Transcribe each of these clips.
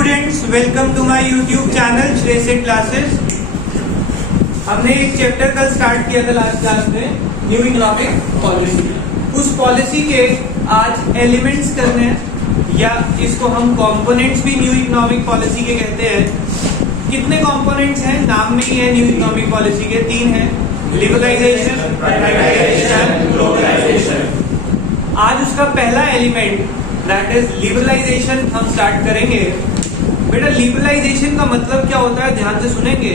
Students, welcome to my YouTube channel Shreyasi classes. हमने एक chapter कल स्टार्ट किया था लास्ट क्लास में, न्यू इकोनॉमिक पॉलिसी। उस पॉलिसी के आज एलिमेंट्स करने हैं, या इसको हम कंपोनेंट्स भी न्यू इकोनॉमिक पॉलिसी के कहते हैं। कितने कंपोनेंट्स हैं? नाम में ही है न्यू इकोनॉमिक पॉलिसी के, 3 हैं, लिबरलाइजेशन, प्राइवेटाइजेशन, ग्लोबलाइजेशन। आज उसका पहला एलिमेंट दैट इज लिबरलाइजेशन हम स्टार्ट करेंगे। बेटा, लिबरलाइजेशन का मतलब क्या होता है, ध्यान से सुनेंगे।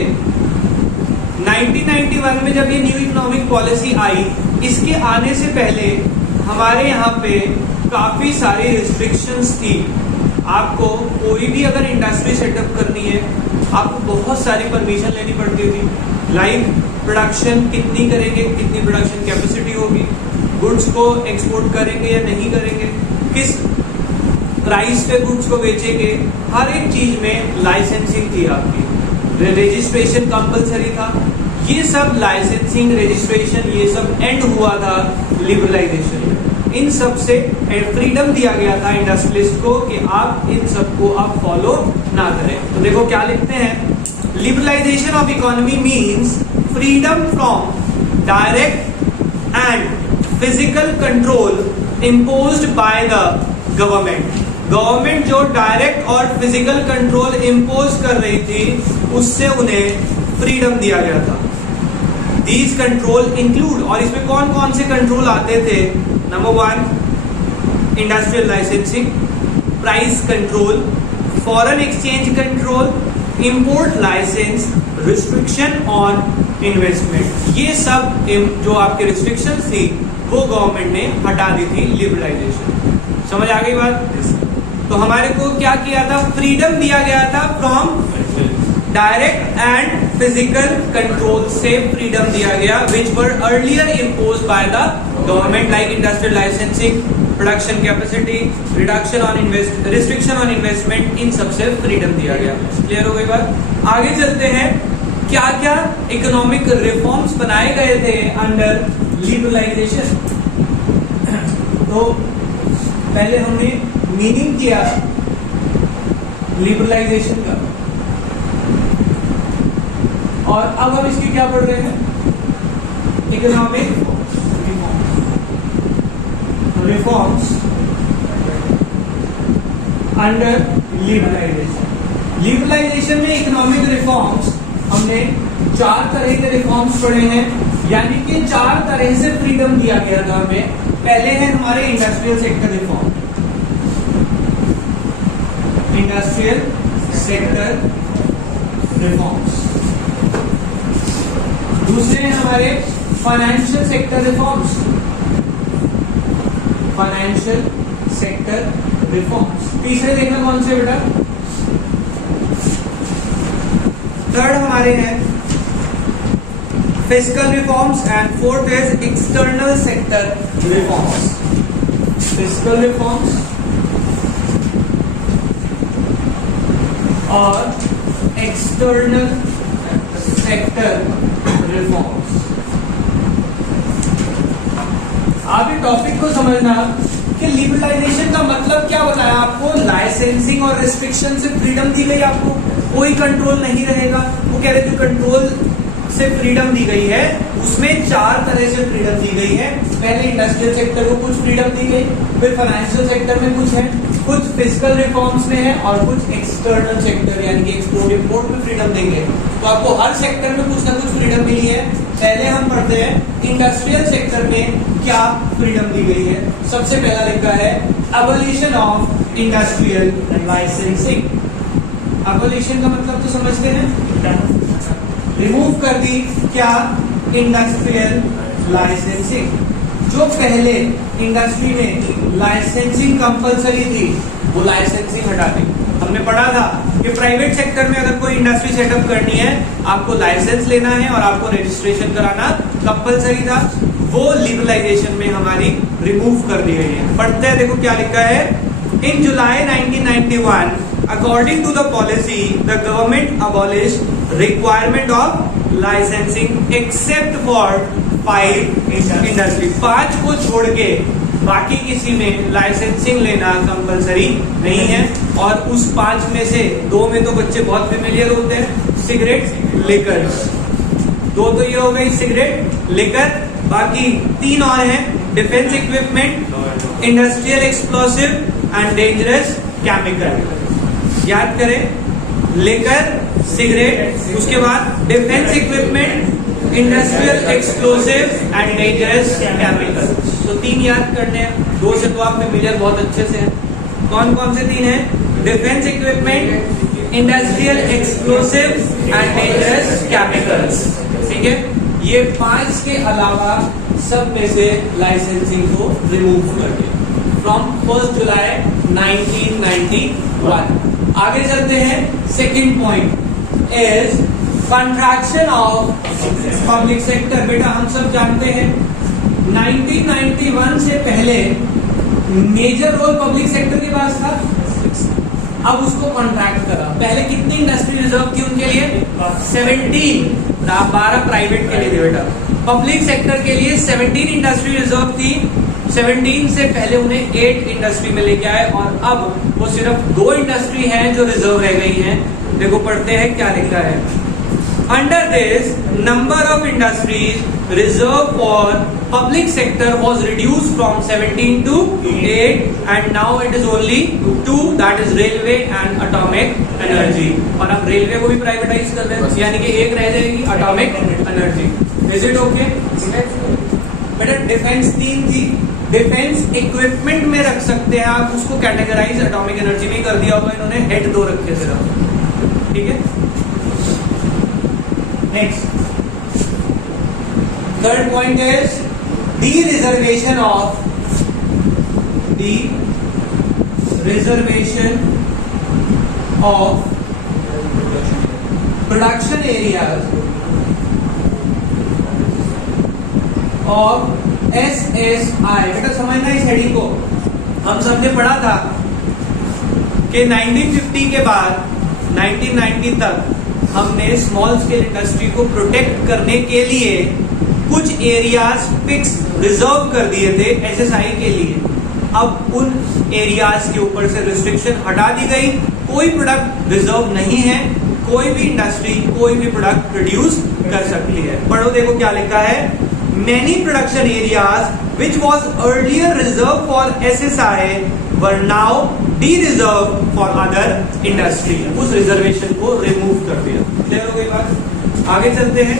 1991 में जब ये न्यू इकोनॉमिक पॉलिसी आई, इसके आने से पहले हमारे यहाँ पे काफी सारी रिस्ट्रिक्शंस थी। आपको कोई भी अगर इंडस्ट्री सेटअप करनी है, आपको बहुत सारी परमिशन लेनी पड़ती थी। लाइक प्रोडक्शन कितनी करेंगे, कितनी प्रोडक्शन कैपेसिटी होगी, गुड्स को एक्सपोर्ट करेंगे या नहीं करेंगे, किस प्राइस पे गुड्स को बेचेंगे, हर एक चीज में लाइसेंसिंग थी आपकी। रजिस्ट्रेशन कंपलसरी था। ये सब लाइसेंसिंग, रजिस्ट्रेशन, ये सब एंड हुआ था लिबरलाइजेशन। इन सब से फ्रीडम दिया गया था इंडस्ट्रियलिस्ट को कि आप इन सबको आप फॉलो ना करें। तो देखो क्या लिखते हैं, liberalisation of economy means freedom from direct and physical control imposed by the government. Government जो डायरेक्ट और फिजिकल कंट्रोल इम्पोज कर रही थी, उससे उन्हें फ्रीडम दिया गया था। दीज कंट्रोल इंक्लूड, और इसमें कौन कौन से कंट्रोल आते थे? Number 1 industrial licensing, price control, foreign exchange control, import licence, restriction on investment. ये सब जो आपके रिस्ट्रिक्शन थी वो गवर्नमेंट ने हटा दी थी लिबरलाइजेशन। समझ आ गई बात? तो हमारे को क्या किया था? फ्रीडम दिया गया था from direct and physical control से फ्रीडम दिया गया, which were earlier impose by the government, like industrial licensing, production capacity, reduction on restriction on investment. इन सबसे फ्रीडम दिया गया। क्लियर हो गई बात? आगे चलते हैं, क्या क्या इकोनॉमिक रिफॉर्म्स बनाए गए थे अंडर लिबरलाइजेशन। तो पहले हमने मीनिंग किया लिबरलाइजेशन का, और अब हम इसकी क्या पढ़ रहे हैं? Economic reforms under liberalisation. Liberalisation में इकोनॉमिक रिफॉर्म्स हमने 4 तरह के रिफॉर्म्स पढ़े हैं, यानी कि 4 तरह से फ्रीडम दिया गया था हमें। पहले है हमारे industrial sector reform, industrial sector reforms. दूसरे हैं हमारे financial sector reforms, financial sector reforms. तीसरे देखना कौन से बेटा? थर्ड हमारे हैं fiscal reforms, and fourth is external sector reforms. Fiscal reforms और एक्सटर्नल सेक्टर रिफॉर्म्स। आप ये टॉपिक को समझना कि लिबरलाइजेशन का मतलब क्या बताया आपको? लाइसेंसिंग और रिस्ट्रिक्शन से फ्रीडम दी गई आपको, कोई कंट्रोल नहीं रहेगा। वो कह रहे जो कंट्रोल से फ्रीडम दी गई है, उसमें 4 तरह से फ्रीडम दी गई है। पहले इंडस्ट्रियल सेक्टर को कुछ फ्रीडम दी गई, फिर फाइनेंशियल सेक्टर में कुछ है, कुछ फिस्कल रिफॉर्म्स में है, और कुछ एक्सटर्नल सेक्टर यानी कि एक्सपोर्ट इंपोर्ट में फ्रीडम देंगे। तो आपको हर सेक्टर में कुछ ना कुछ फ्रीडम मिली है। पहले हम पढ़ते हैं इंडस्ट्रियल सेक्टर में क्या फ्रीडम दी गई है। सबसे पहला लिखा है abolition of industrial licensing. Abolition का मतलब तो समझते हैं, रिमूव कर दी क्या? Industrial licensing. जो पहले इंडस्ट्री में लाइसेंसिंग कंपलसरी थी, वो लाइसेंसिंग हटा दी। हमने पढ़ा था कि प्राइवेट सेक्टर में अगर कोई इंडस्ट्री सेटअप करनी है, आपको लाइसेंस लेना है और आपको रजिस्ट्रेशन कराना कंपलसरी था। वो लिबरलाइजेशन में हमारी रिमूव कर दी गई है। पढ़ते हैं, देखो क्या लिखा है। इन जुलाई 1991, according to the policy, the government abolished requirement of licensing except for 5 industry। 5 को छोड़ के बाकी किसी में लाइसेंसिंग लेना कंपलसरी नहीं है। और उस 5 में से 2 में तो बच्चे बहुत फेमिलियर होते हैं, सिगरेट, लिकर। 2 तो ये हो गई सिगरेट, लिकर, बाकी 3 और हैं, defence equipment, industrial explosive and dangerous chemical. याद करें, लिकर, सिगरेट, उसके बाद defence equipment, industrial explosive and dangerous chemical. तो 3 याद करने हैं, 2 से तो आप फेमिलियर बहुत अच्छे से हैं। कौन कौन से 3 हैं? Defence equipment, industrial explosive and dangerous chemicals. ठीक है, ये 5 के अलावा सब में से लाइसेंसिंग को रिमूव कर दिया फ्रॉम 1 जुलाई 1991। आगे चलते हैं, second point is contraction of public sector. बेटा हम सब जानते हैं 1991 से पहले मेजर रोल पब्लिक सेक्टर के पास था, अब उसको कॉन्ट्रैक्ट करा। पहले कितनी इंडस्ट्री रिजर्व थी उनके लिए? 17, 12 प्राइवेट के लिए थी बेटा। पब्लिक सेक्टर के लिए 17 इंडस्ट्री रिजर्व थी। 17 से पहले उन्हें 8 इंडस्ट्री में लेके आए और अब वो सिर्फ 2 इंडस्ट्री हैं जो रिजर्व रह गई हैं। देखो पढ़ते हैं क्या लिखा है। Under this, number of industries reserved for public sector was reduced from 17 to 8, and now it is only 2, that is railway and atomic energy. और अब रेलवे को भी प्राइवेटाइज कर रहे हैं, यानी कि एक रह जाएगी atomic energy. Is it okay? बेटा डिफेंस 3 थी, डिफेंस इक्विपमेंट में रख सकते हैं आप, उसको कैटेगराइज एटॉमिक एनर्जी में कर दिया होगा इन्होंने, हेड 2 रखे सिर्फ। ठीक है, next third point is de-reservation of production areas of SSI। बेटा समझना इस हेडिंग को, हम सबने पढ़ा था कि 1950 के बाद 1990 तक हमने स्मॉल स्केल इंडस्ट्री को प्रोटेक्ट करने के लिए कुछ एरियाज फिक्स रिजर्व कर दिए थे एसएसआई के लिए। अब उन एरियाज के ऊपर से रिस्ट्रिक्शन हटा दी गई, कोई प्रोडक्ट रिजर्व नहीं है, कोई भी इंडस्ट्री कोई भी प्रोडक्ट प्रोड्यूस कर सकती है। पढ़ो देखो क्या लिखा है, many production areas which was earlier reserve for SSI were now D-reserve for other industry. उस रिजर्वेशन को रिमूव कर दिया। क्लियर हो गई बात? आगे चलते हैं,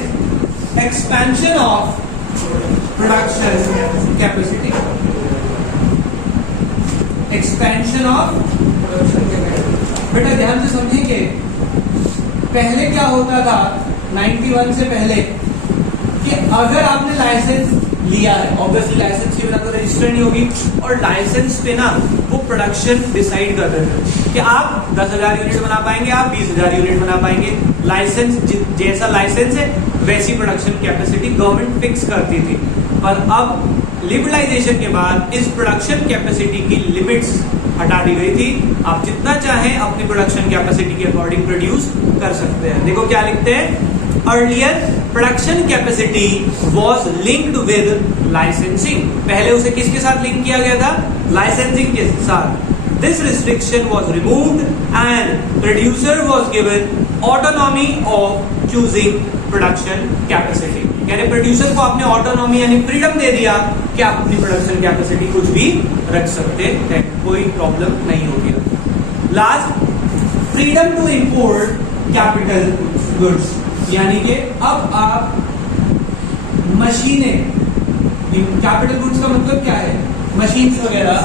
expansion of production capacity. Expansion of बेटा ध्यान से समझेंगे, पहले क्या होता था 91 से पहले कि अगर आपने लाइसेंस लिया है, ऑब्वियसली लाइसेंस के बिना तो रजिस्टर नहीं होगी, और लाइसेंस पे ना वो प्रोडक्शन डिसाइड कर रहे थे कि आप 10,000 यूनिट बना पाएंगे, आप 20,000 यूनिट बना पाएंगे। लाइसेंस जैसा लाइसेंस है वैसी प्रोडक्शन कैपेसिटी गवर्नमेंट फिक्स करती थी। पर अब लिबरलाइजेशन के बाद इस प्रोडक्शन कैपेसिटी की लिमिट्स हटा दी गई थी। आप जितना चाहें अपनी प्रोडक्शन कैपेसिटी के अकॉर्डिंग प्रोड्यूस कर सकते हैं। देखो क्या लिखते हैं, earlier production capacity was linked with licensing. पहले उसे किसके साथ लिंक किया गया था? लाइसेंसिंग के साथ। This restriction was removed and producer was given autonomy of choosing production capacity. यानी प्रोड्यूसर को आपने ऑटोनॉमी यानी फ्रीडम दे दिया कि आप अपनी प्रोडक्शन कैपेसिटी कुछ भी रख सकते हैं, कोई प्रॉब्लम नहीं होगी। Last, freedom to import capital goods, यानी कि अब आप मशीनें, कैपिटल गुड्स का मतलब क्या है? मशीन्स वगैरह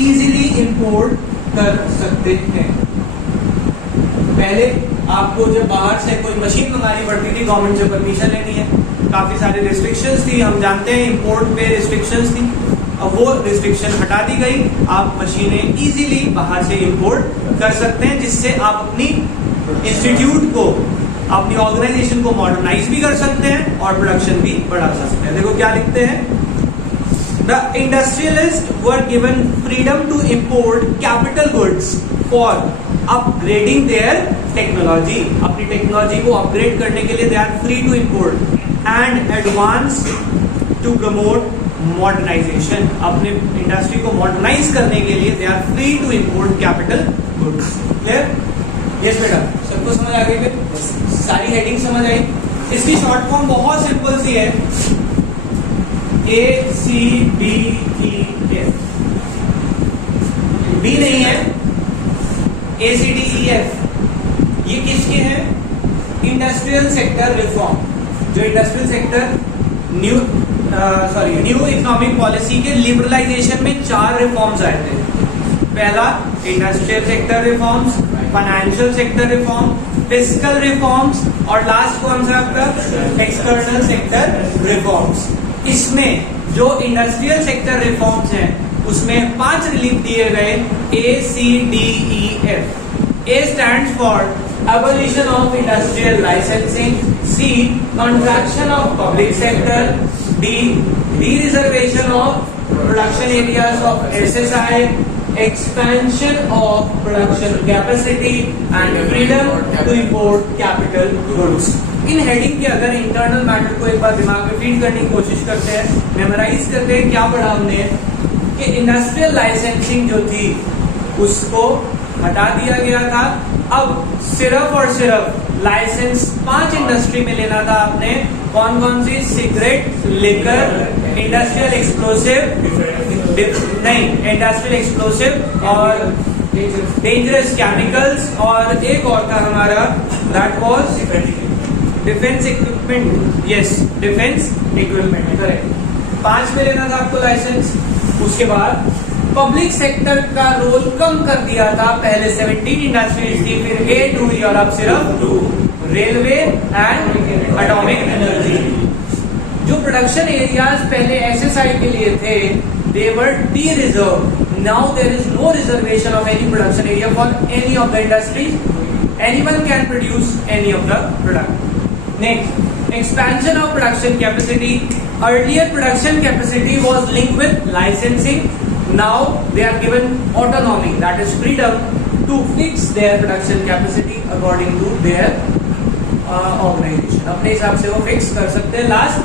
इजीली इंपोर्ट कर सकते हैं। पहले आपको जब बाहर से कोई मशीन मंगानी पड़ती थी, गवर्नमेंट से परमिशन लेनी है, काफी सारी रिस्ट्रिक्शंस थी, हम जानते हैं इंपोर्ट पे रिस्ट्रिक्शंस थी। अब वो रिस्ट्रिक्शन हटा दी गई, आप मशीनें इजीली बाहर से इंपोर्ट कर सकते हैं, जिससे आप अपनी इंस्टीट्यूट को, अपनी ऑर्गेनाइजेशन को मॉडर्नाइज भी कर सकते हैं और प्रोडक्शन भी बढ़ा सकते हैं। देखो क्या लिखते हैं, the industrialist were given freedom to import capital goods for upgrading their technology. अपनी टेक्नोलॉजी को अपग्रेड करने के लिए they are free to import and advance to promote modernisation, अपने इंडस्ट्री को मॉडर्नाइज करने के लिए they are free to import capital goods. Clear? Yes बेटा, सबको समझ आ गई? सारी हेडिंग समझ आई? इसकी शॉर्ट फॉर्म बहुत सिंपल सी है, ACDEF। बी नहीं है, ACDEF। ये किसके हैं? Industrial sector reform. जो industrial sector new economic policy के लिबरलाइजेशन में 4 रिफॉर्म्स आए थे। पहला industrial sector reforms, financial sector reform, fiscal reforms और लास्ट कौन सा आपका? External sector reforms. इसमें जो इंडस्ट्रियल सेक्टर रिफॉर्म्स हैं उसमें 5 रिलीफ दिए गए, ACDEF। A stands for abolition of industrial licensing, C contraction of public sector, D de-reservation of production areas of SSI, expansion of production capacity and freedom to import capital goods। In heading के अगर internal matter को एक बार दिमाग में feed करने की कोशिश करते हैं, मेमोराइज करते हैं, क्या पढ़ा हमने कि इंडस्ट्रियल लाइसेंसिंग जो थी उसको हटा दिया गया था। अब सिर्फ और सिर्फ लाइसेंस 5 इंडस्ट्री में लेना था आपने। कौन कौन सी? सिगरेट, लिकर, इंडस्ट्रियल एक्सप्लोसिव और डेंजरस केमिकल्स, और एक और था हमारा, that was defence equipment. Yes, defence equipment, correct. 5 में लेना था आपको लाइसेंस। उसके बाद पब्लिक सेक्टर का रोल कम कर दिया था। पहले 17 इंडस्ट्रीज थी, फिर 8 हुई और अब सिर्फ 2, रेलवे एंड एटॉमिक एनर्जी। जो प्रोडक्शन एरियाज पहले एसएसआई के लिए थे, they were de-reserved. Now there is no reservation of any production area for any of the industries. Anyone can produce any of the product. Next, expansion of production capacity. Earlier production capacity was linked with licensing. Now they are given autonomy, that is freedom to fix their production capacity according to their organization. अपने हिसाब से वो fix कर सकते हैं। Last,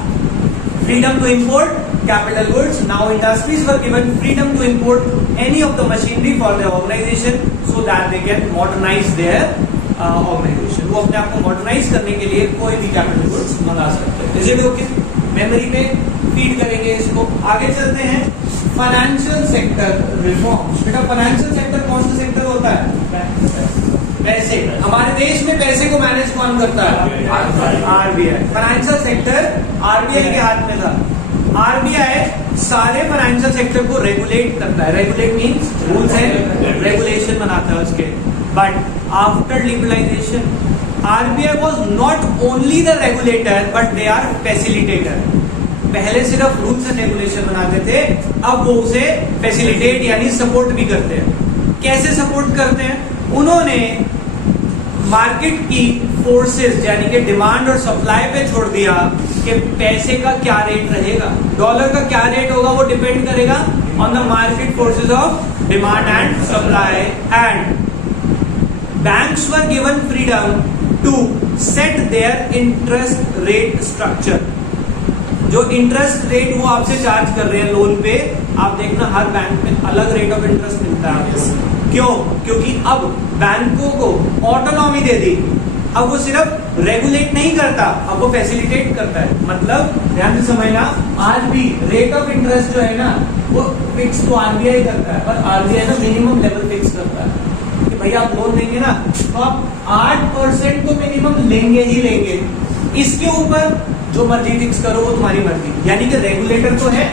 freedom to import capital goods. Now industries were given freedom to import any of the machinery for their organization so that they can modernize their organization. वो अपने आप को modernize करने के लिए कोई भी capital goods मंगा सकते हैं। इसे भी ओके, मेमोरी पे फीड करेंगे इसको। आगे चलते हैं, फाइनेंशियल सेक्टर रिफॉर्म्स। बेटा फाइनेंशियल सेक्टर कौन सा सेक्टर होता है? पैसे। हमारे देश में पैसे को मैनेज कौन करता है? आरबीआई। फाइनेंशियल सेक्टर आरबीआई के हाथ में था। आरबीआई सारे फाइनेंशियल सेक्टर को रेगुलेट करता है। Regulate means rules and regulation बनाता है उसके। But after liberalisation RBI was not only the regulator but they are facilitator. पहले सिर्फ रूल्स एंड रेगुलेशन बनाते थे, अब वो उसे फैसिलिटेट यानी सपोर्ट भी करते हैं। कैसे सपोर्ट करते हैं? उन्होंने मार्केट की फोर्सेस यानी कि डिमांड और सप्लाई पे छोड़ दिया कि पैसे का क्या रेट रहेगा, डॉलर का क्या रेट होगा, वो डिपेंड करेगा on the market forces of demand and supply. And banks were given freedom to set their interest rate structure. जो इंटरेस्ट रेट वो आपसे चार्ज कर रहे हैं लोन पे, आप देखना हर बैंक में अलग रेट ऑफ इंटरेस्ट मिलता है आपको। क्यों? क्योंकि अब बैंकों को ऑटोनॉमी दे दी। अब वो सिर्फ रेगुलेट नहीं करता, अब वो फैसिलिटेट करता है। मतलब ध्यान से समझना, आज भी रेट ऑफ इंटरेस्ट जो है ना वो फिक्स तो आरबीआई करता है, पर आरबीआई ना मिनिमम लेवल फिक्स करता है कि भैया आप लोन देंगे ना तो आप 8% तो मिनिमम लेंगे ही लेंगे। इसके ऊपर जो मर्जी फिक्स करो वो तुम्हारी मर्जी। यानी कि रेगुलेटर तो है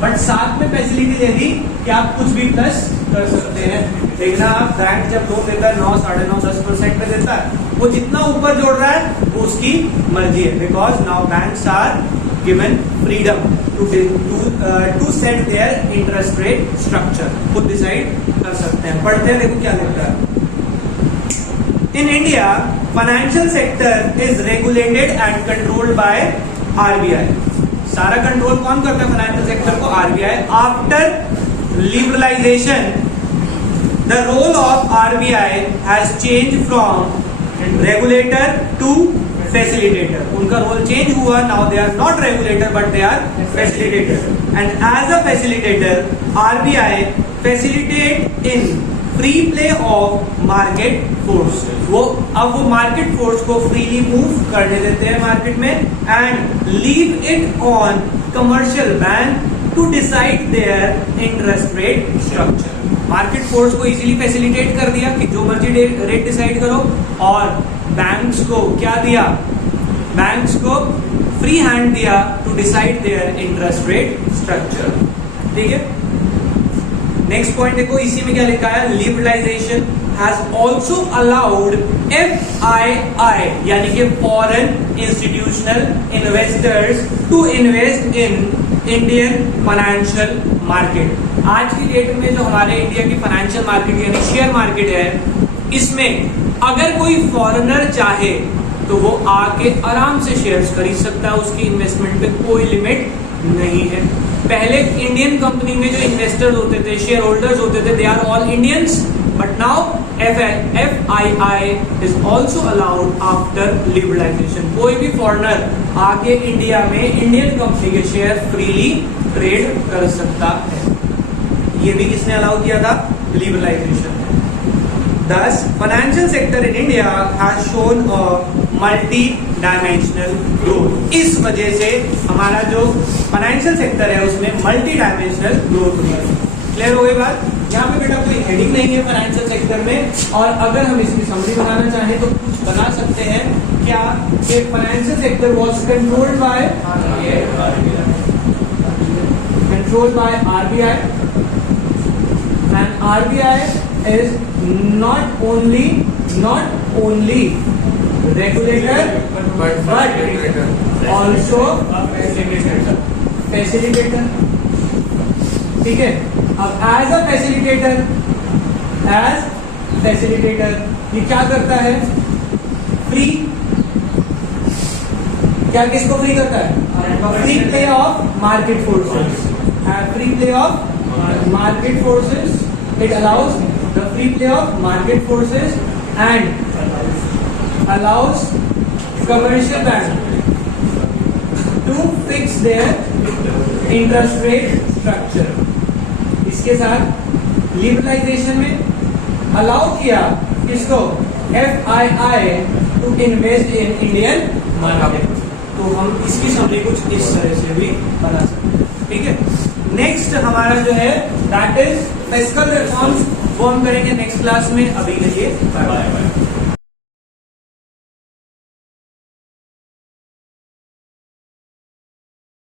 बट साथ में फैसिलिटी दे दी कि आप कुछ भी प्लस कर सकते हैं। देखना आप बैंक जब लोन देता है 9, 9.5, 10% पे देता है, वो जितना ऊपर जोड़ रहा है वो उसकी मर्जी है। Because now banks are given freedom to set their interest rate structure, खुद डिसाइड कर सकते हैं। पढ़ते हैं, देखो क्या लिखता है। In India, financial sector is regulated and controlled by RBI. सारा कंट्रोल कौन करता है फाइनेंशियल सेक्टर को? RBI. After liberalization, the role of RBI has changed from regulator to facilitator. उनका रोल चेंज हुआ, now they are not regulator but they are facilitator. And as a facilitator RBI facilitate in free play of market force. अब वो market force को freely move करने देते हैं market में, and leave it on commercial bank to decide their interest rate structure. Market force को easily facilitate कर दिया कि जो मर्जी रेट डिसाइड करो, और बैंक्स को क्या दिया, बैंक्स को फ्री हैंड दिया to decide their interest rate structure. ठीक है, नेक्स्ट पॉइंट देखो, इसी में क्या लिखा है, liberalisation has also allowed FII यानी कि foreign institutional investors to invest in Indian financial market. आज की डेट में जो हमारे इंडिया की फाइनेंशियल मार्केट यानी शेयर मार्केट है, इसमें अगर कोई फॉरेनर चाहे तो वो आके आराम से शेयर्स खरीद सकता है, उसकी इन्वेस्टमेंट पे कोई लिमिट नहीं है। पहले इंडियन कंपनी में जो इन्वेस्टर्स होते थे, शेयर होल्डर्स होते थे, they are all Indians, but now FII is also allowed after liberalization। कोई भी फॉरेनर आके इंडिया में इंडियन कंपनी के शेयर फ्रीली ट्रेड कर सकता है। ये भी किसने अलाउ किया था, liberalisation. Thus, financial sector in India has shown a multi-dimensional growth। इस वजह से हमारा जो फाइनेंशियल सेक्टर है उसमें मल्टी डायमेंशनल ग्रोथ हुई है। क्लियर हो गई बात? यहाँ पे बेटा कोई हेडिंग नहीं है फाइनेंशियल सेक्टर में, और अगर हम इसकी समरी बनाना चाहें तो कुछ बना सकते हैं क्या, कि financial sector was controlled by RBI, and RBI is not only regulator but also facilitator। ठीक है, अब एज अ फैसिलिटेटर ये क्या करता है, फ्री, क्या किसको फ्री करता है, free play of market forces, free play of market forces, it allows the free play of market forces and allows commercial bank to fix their interest rate structure. इसके साथ लिबरलाइजेशन में allow किया किसको, FII to invest in Indian market. तो हम इसकी समझे कुछ इस तरह से भी बना सकते हैं। ठीक है, नेक्स्ट हमारा जो है दैट इज फिस्कल रिफॉर्म्स, वो हम करेंगे नेक्स्ट क्लास में। अभी के लिए बाय बाय।